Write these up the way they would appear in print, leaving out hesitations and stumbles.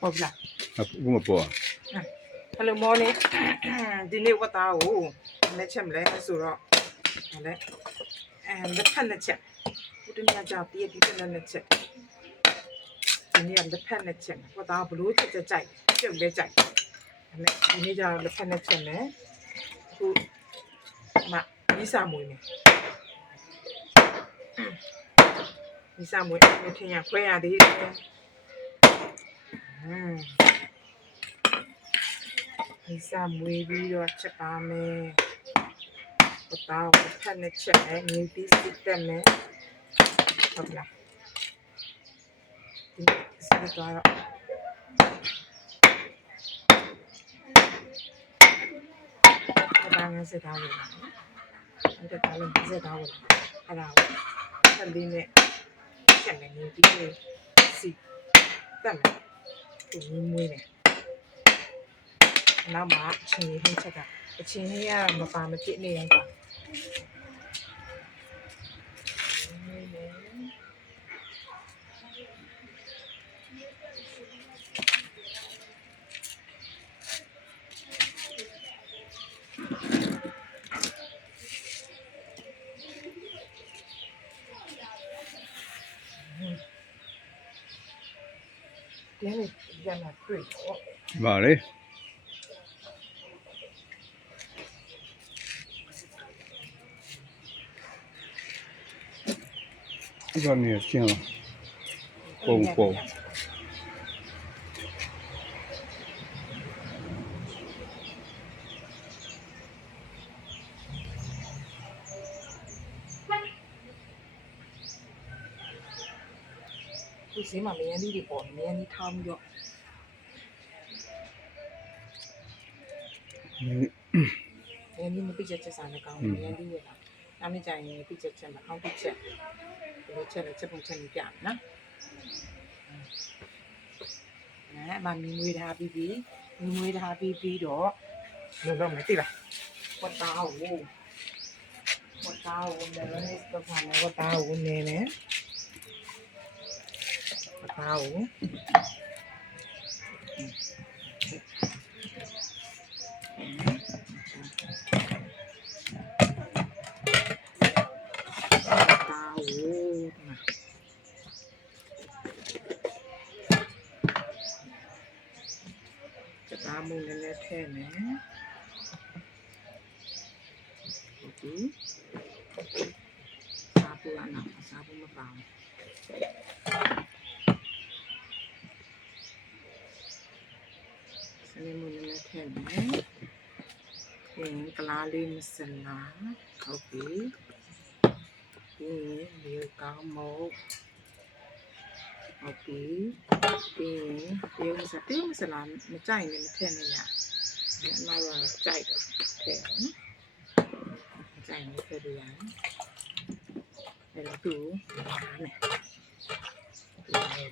ဟုတ်လား အခုမပေါ် Hello morning ဒီနေ့ဝတ်သားကိုလက်ချက်မလဲဆိုတော့ဟဲ့လေလက်ဖက်လက်ချက်ဒီနေ့ကြောက်တည့်ဒီလက်ချက်ဒီနေ့လက်ဖက်လက်ချက်ဝတ်သားဘလို့ချက်ကြိုက်ပြုတ်လဲကြိုက်ဒီနေ့ကြောက်လက်ဖက်လက်ချက်နဲ့ခုမဒီစာမွေးနေဒီစာမွေးအထင်ရခွဲရသေးတယ်ဒီစာမွေးပြီးတော့ချက်ပါမယ်ဘတောက်ဖက်နဲ့ချက်နဲ့ငွေပြီးစစ်တက်မယ်ဟုတ်လားဒီစစ်တော့ဘာငါစစ်သားလို့အဲ့ဒါလည်းစစ်သားလို့အဲ့ဒါဆက်လေးနဲ့ချက်နဲ့ငွေပြီးစစ်တက်မယ်ဒီမွေးနေနောက်မှအချင်းဟင်းချက်တာအချင်းလေးကမပါမဖြစ်နေရင်ပါဒီနေ့ရမှာတွေ့တော့ ပါလေဒီကနေရှင်းပုံဒီစီမှာမင်းကြီးတွေပေါ်မင်းကြီးထားပြီးတော့မင်းကြီးမပြည့်ချက်စားလည်းကောင်းမင်းကြီးရတာနောက်နေ့ကျရင်ပြည့်ချက်မအောင်ပြည့်ချက်ဒီလိုချက်လည်းချက်ပုံချက်နေပြမယ်နော်အမမီမွေးထားပြီးတော့လုံးလုံးမသိလားဝတ်သားကိုလည်းတော့ဖာမယ်ဝတ်သားကိုနေနေဝတ်သားကိုသားမုံလည်းထည့်မယ်ဟုတ်ပြီစားပူရအောင်စားပူမပါဘူးစနေမုံလည်းထည့်မယ်ကလားလေးမစလာဟုတ်ပြီဒီရေကောင်းမို့ဟုတ်ပြီဒီမစလာမကြိုက်နဲ့မထည့်နဲ့ရဒီအနောက်တော့ကြိုက်တော့ထည့်နော်ကြိုက်နေထည့်ရအောင်အဲ့တော့သူထားမယ်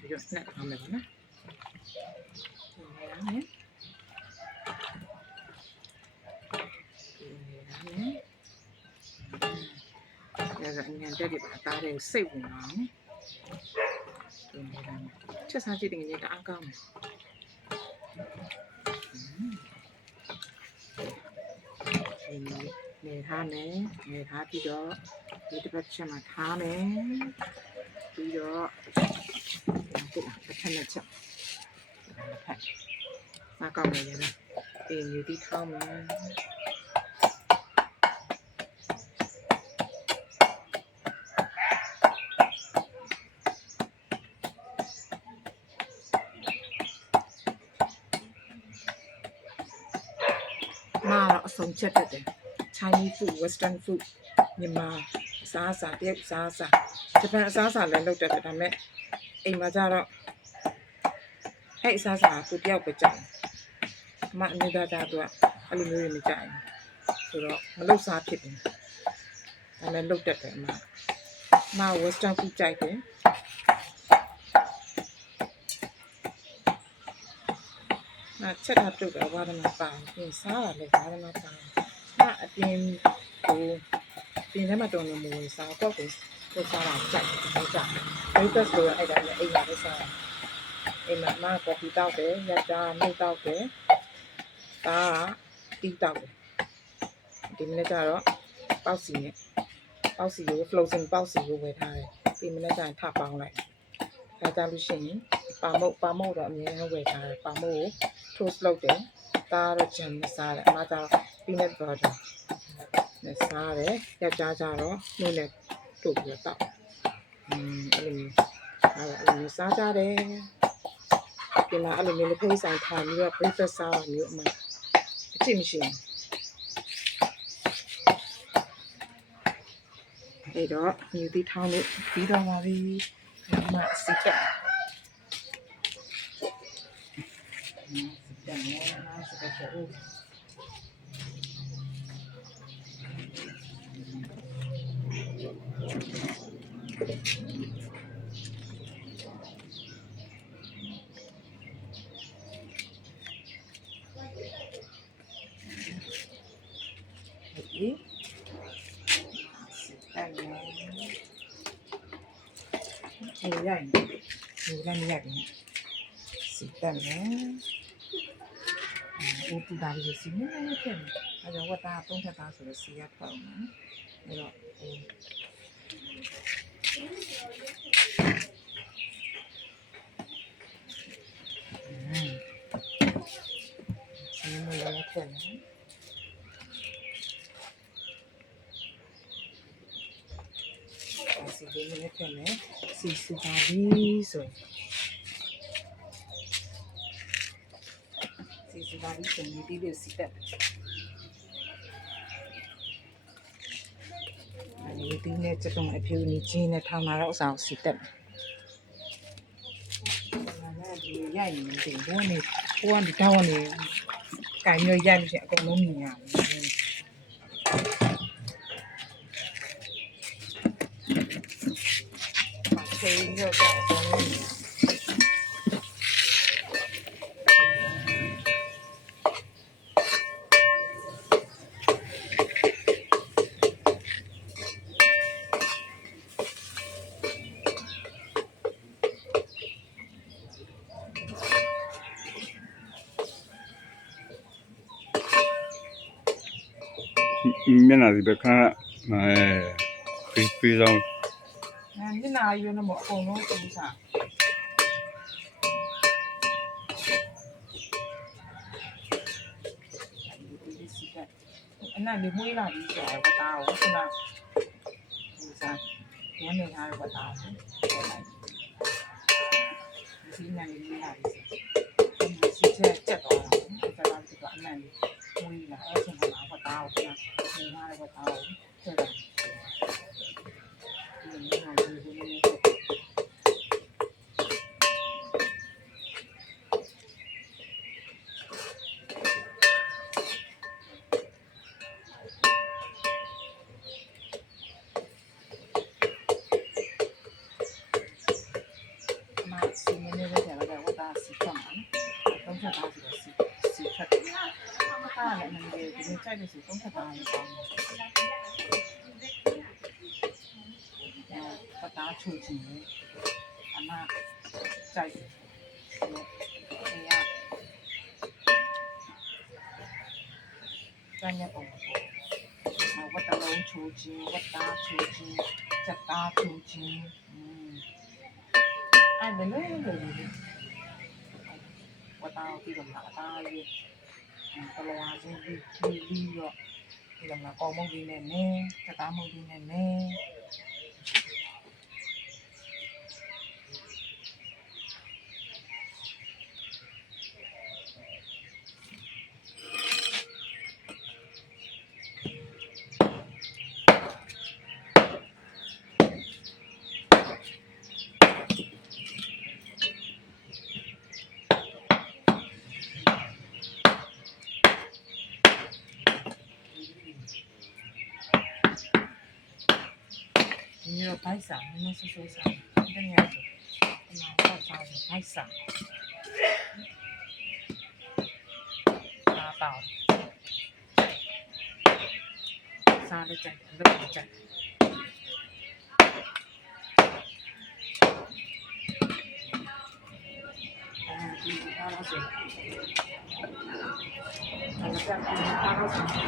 ပြီးတော့snap ထားမယ်နော်ဒါကအញ្ញံတက်ဒီပါသားတွေကိုစိတ်ဝင်အောင်ချက်စားကြည့်တယ်ငယ်တအားကောင်းတယ်နေထားမယ်နေထားပြီးတော့ဒီတစ်ပတ်ချက်မှာထားမယ်ပြီးတော့ဒီတစ်ခါနဲ့ချက်စားကောင်းတယ်လေအေးဒီဒီထောင်းမယ်အဆုံးချက်တတ်တယ် Chinese food Western food မြန်မာအစားအစာတရုတ်အစားအစာဂျပန်အစားအစာလည်းလုပ်တတ်တယ်ဒါပေမဲ့အိမ်မှာကျတော့အဲ့အစားအစာကိုတယောက်ပဲကြိုက်အမအမျိုးသားသားတို့ကအဲ့လိုမျိုးတွေမကြိုက်ဆိုတော့မလုပ်စားဖြစ်ဘူးဒါလည်းလုပ်တတ်တယ်အမ Western food ကြိုက်တယ်ချက်တာပြုတ်တော့ဘာမှမပါဘူးပြင်စားတာလည်းဘာမှမပါဘူးအပြင်ဟိုပြင်ထဲမှာတော်တော်မဝင်စားတော့ဘူး ထိုးစားတာကြိုက်ဟုတ်ကြ breakfast ဆိုတော့အဲ့ဒါလည်းအိမ်မှာပဲစားတာအိမ်မှာအမကော်ဖီတောက်တယ်ရက်သားနှုတ်တောက်တယ်ဒါကတီးတောက်တယ်ဒီမနေ့ကျတော့ပေါက်စီနဲ့ပေါက်စီကို frozen ပေါက်စီကိုဝယ်ထားတယ်ဒီမနေ့ကျရင်ထပေါင်းလိုက်ဒါကြလို့ရှိရင်ပါမုတ်တော့အမြဲတမ်းဝယ်ထားတယ်ပါမုတ်ကို toast လုပ်တယ်ဒါကတော့ jam နဲ့စားတယ်အမကျတော့ peanut butter နဲ့စားတယ်ယောက်ျားကျတော့နှုတ်နဲ့တို့ပြီးတော့အဲ့လိုမျိုးစားကြတယ်ဒီမှာအဲ့လိုမျိုးလက်ဖေးဆိုင်ထိုင်ပြီးတော့ breakfast စားတာမျိုးအမအချစ်မရှိဘူးအဲ့တော့မြူတီထောင်းလို့ပြီးတော့ပါပြီအမစီတက်တယ်နော်စပက်ချူအဲ့ရိုက်နေဒီလည်းမရိုက်ဘူးစီတက်မယ်ဦးတူတာလေးစီနေနေတယ်အဲ့တော့ဝတ်သားသုံးချက်သားဆိုတော့စီရပေါ့နော်အဲ့တော့စီနေလည်းထည့်မယ်စီလေးနဲ့ထည့်မယ်စီစူပါပြီဆိုစီပါပြီဆိုရင်ဒီလိုစီတက်ဒီနေ့ကျတော့အဖြူနေချင်းနဲ့ထောင်းလာတော့အစားစီတက်ဒီရိုက်နေတယ်ဘိုးကနေဒီတောင်းကနေကင်မျိုးရိုက်လို့ရှိရင်အကုန်လုံးမြင်ရတယ်ဆေးရောကြအကုန်လုံးမျက်နှာဒီဘက်ခါပေးဆောင်မျက်နှာရွေးလို့မအကုန်လုံးသိစားအနက်လေးမွေးလာပြီးဆိုတော့ဝတ်သားကိုခုနဒီစားရမ်းနေထားတဲ့ဝတ်သားကိုပေါ်လိုက်ဒီနက်လေးမွေးလာပြီးဒီစီချက်တော့တာဆက်လာပြီးတော့အနက်လေးမွေးလာအဲ့ချိန်မှာဝတ်သားကိုပြန်နေထားတဲ့ဝတ်သားကိုထည့်လိုက်ဒီနက်လေးကိုလည်းကြိုက်လို့ဆိုသုံးချက်သားလေးပေါင်းပတ်သားချိုချင်တယ်အမကြိုက်တယ်အေးရကျန်ရပုံဝတ်သားလုံးချိုချင်ဝတ်သားချိုချင်ချက်သားချိုချင်အဲ့ဒါလည်းဝတ်သားပြီးတော့အသားရေးပလောင်ချင်းပြီးတော့ဒီမှာကောင်းမုတ်လေးနဲ့နဲစကားမုတ်လေးနဲ့နဲ你要白撒，你们是说啥？那样子，那我啥是白撒？拿到，啥的在，都不在。တော့ဆိုအဲ့ဒါကပါတော့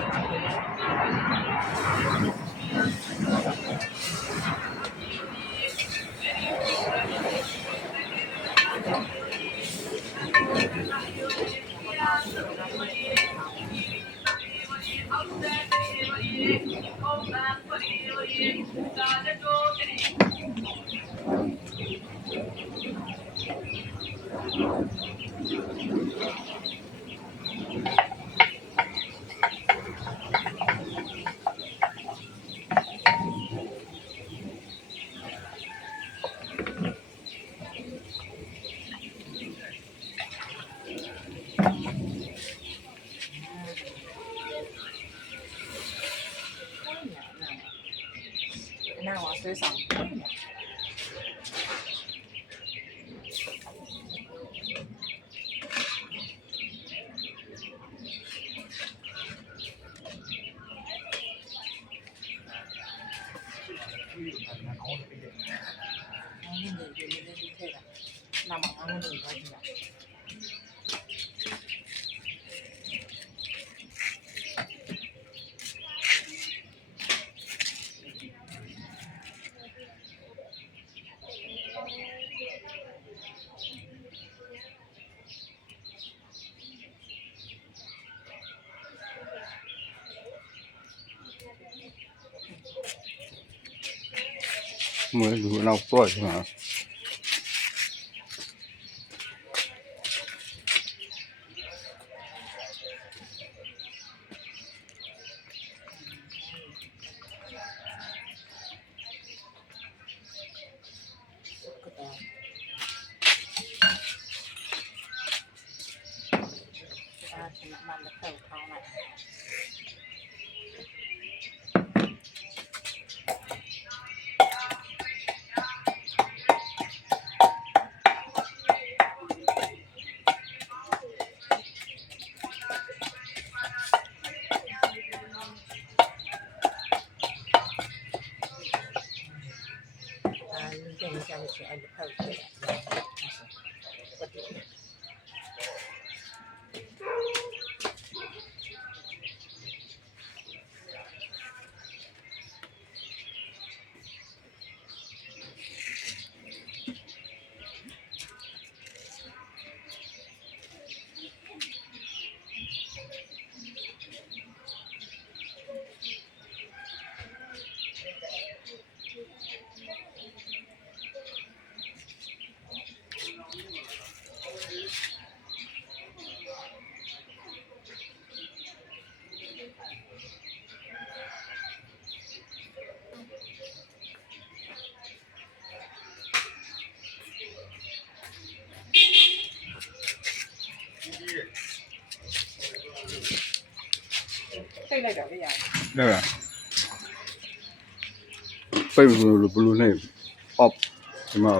那我随上。那么俺们这个去了。မွေးလူနောက်ပေါ့ချင်တာ 慢的泡汤了。你这一下就去按着泡去了。ဖိတ်လိုက်တော့လေရတယ် ဟုတ်လားပိတ်လို့ဘလူးနဲ့ pop ဒီမှာ